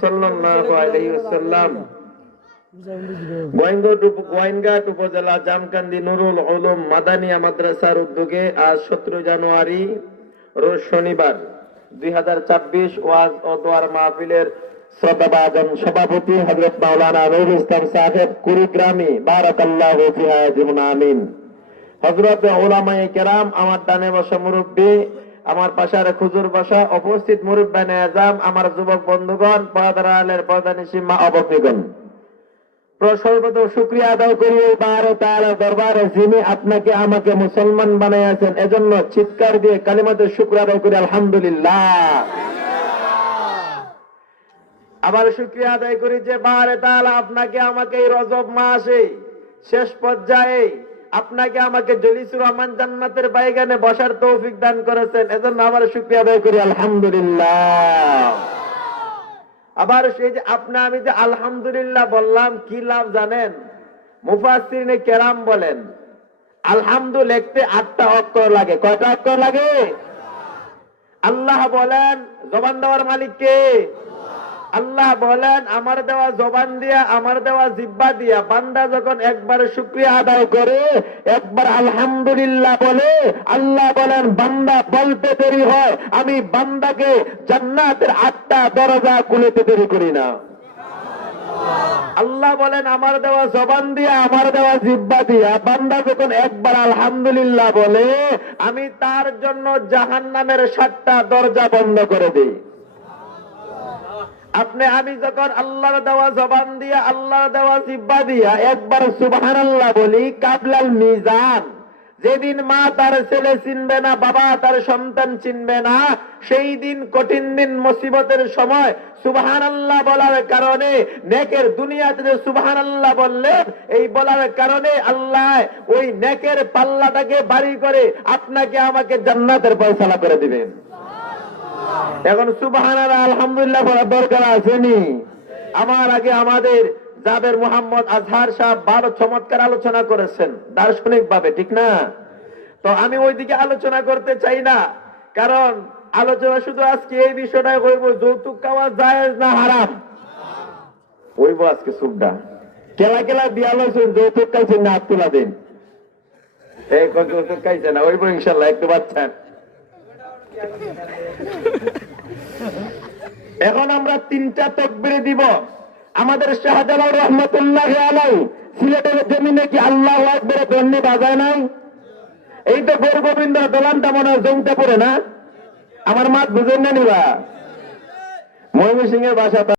সাল্লাল্লাহু আলাইহি ওয়াসাল্লাম গোয়াইনঘাট উপজেলা জামকান্দি নুরুল উলুম মাদানিয়া মাদ্রাসার উদ্যোগে আজ 17 জানুয়ারি রোজ শনিবার 2024 ওয়াজ ও দোয়ার মাহফিলের শ্রদ্ধাভাজন সভাপতি হযরত মাওলানা নুরুল ইসলাম সাহেব কুড়িগ্রামী বারাকাল্লাহু ফি হায়াতিকুম আমিন। হযরত উলামায়ে কেরাম, আমার ডানে বসা মুরব্বী, আমার পাশে খুজুর বসা উপস্থিত মুরব্বানে আজম, আমার যুবক বন্ধুগণ, পর্দার আড়ালের পর্দানিশী মা ও ভগ্নীগণ, সর্বপ্রথম শুকরিয়া আদায় করি এই বারে তাআলার দরবারে যিনি আপনাকে আমাকে মুসলমান বানাইয়াছেন। এজন্য চিৎকার দিয়ে কালিমাতে শুকর আদায় করি আলহামদুলিল্লাহ। আবার শুকরিয়া আদায় করি যে বারে তাআলা আপনাকে আমাকে এই রজব মাসে শেষ পর্যায়ে আপনাকে আমাকে জলিসুর রহমান জান্নাতের বাইগানে বসার তৌফিক দান করেছেন। এজন্য আবার শুকরিয়া আদায় করি আলহামদুলিল্লাহ। আবার সেই যে আমি যে আলহামদুলিল্লাহ বললাম, কি লাভ জানেন? মুফাসসিরিনে কেরাম বলেন আলহামদু লিখতে 8টা অক্ষর লাগে। কয়টা অক্ষর লাগে? আল্লাহ বলেন জবান দেওয়ার মালিক কে? আল্লাহ বলেন আমার দেওয়া জবান দিয়া, আমার দেওয়া জিহ্বা দিয়া বান্দা যখন একবার শুকরিয়া আদায় করে, একবার আলহামদুলিল্লাহ বলে, আল্লাহ বলেন বান্দা বলতে দেরি হয়, আমি বান্দাকে জান্নাতের 8টা দরজা খুলতে দেরি করি না। আল্লাহ বলেন আমার দেওয়া জবান দিয়া, আমার দেওয়া জিহ্বা দিয়া বান্দা যখন একবার আলহামদুলিল্লাহ বলে, আমি তার জন্য জাহান্নামের 7টা দরজা বন্ধ করে দিই। আমি যখন আল্লাহর দেওয়া জবান দিয়া, আল্লাহর দেওয়া জিহ্বা দিয়া একবার সুবহানাল্লাহ বলি, কাবলাল মিজান, যেদিন মা তার ছেলে চিনবে না, বাবা তার সন্তান চিনবে না, সেই দিন কঠিন দিন মুসিবতের সময় সুবহানাল্লাহ বলার কারণে, নেকের দুনিয়াতে যে সুবহানাল্লাহ বললেন, এই বলার কারণে আল্লাহ ওই নেকের পাল্লাটাকে ভারী করে আপনাকে আমাকে জান্নাতের ফয়সালা করে দিবেন। এখন সুবহানাল্লাহ আলহামদুলিল্লাহ বলার দরকার আসেনি? আমার আগে আমাদের জাবের মোহাম্মদ আজহার সাহেব ভালো চমৎকার আলোচনা করেছেন দার্শনিক ভাবে, ঠিক না? তো আমি ওইদিকে আলোচনা করতে চাই না, কারণ আলোচনা শুধু আজকে এই বিষয়টাই হইব, যৌতুক খাওয়া জায়েজ না হারাম হইব আজকে। সুবডা কেলা কেলা বিয়া লইছেন, যৌতুক খাইছেন না? হাত তুলা দিন। এই যৌতুক খাইছে না? হইব ইনশাল্লাহ, একটু বাচ্চান। এখন আমরা 3টা তাকবীর দিব। আমাদের শাহজালাল রহমাতুল্লাহি আলাইহি সিলেটের জমিনে কি আল্লাহু আকবার ধ্বনি বাজায় নাই? এই তো গৌর গোবিন্দ দোলানটা মনে হয় জমতে পড়ে না? আমার মাত বুঝেন না নিবা? ময়মনসিংহের ভাষা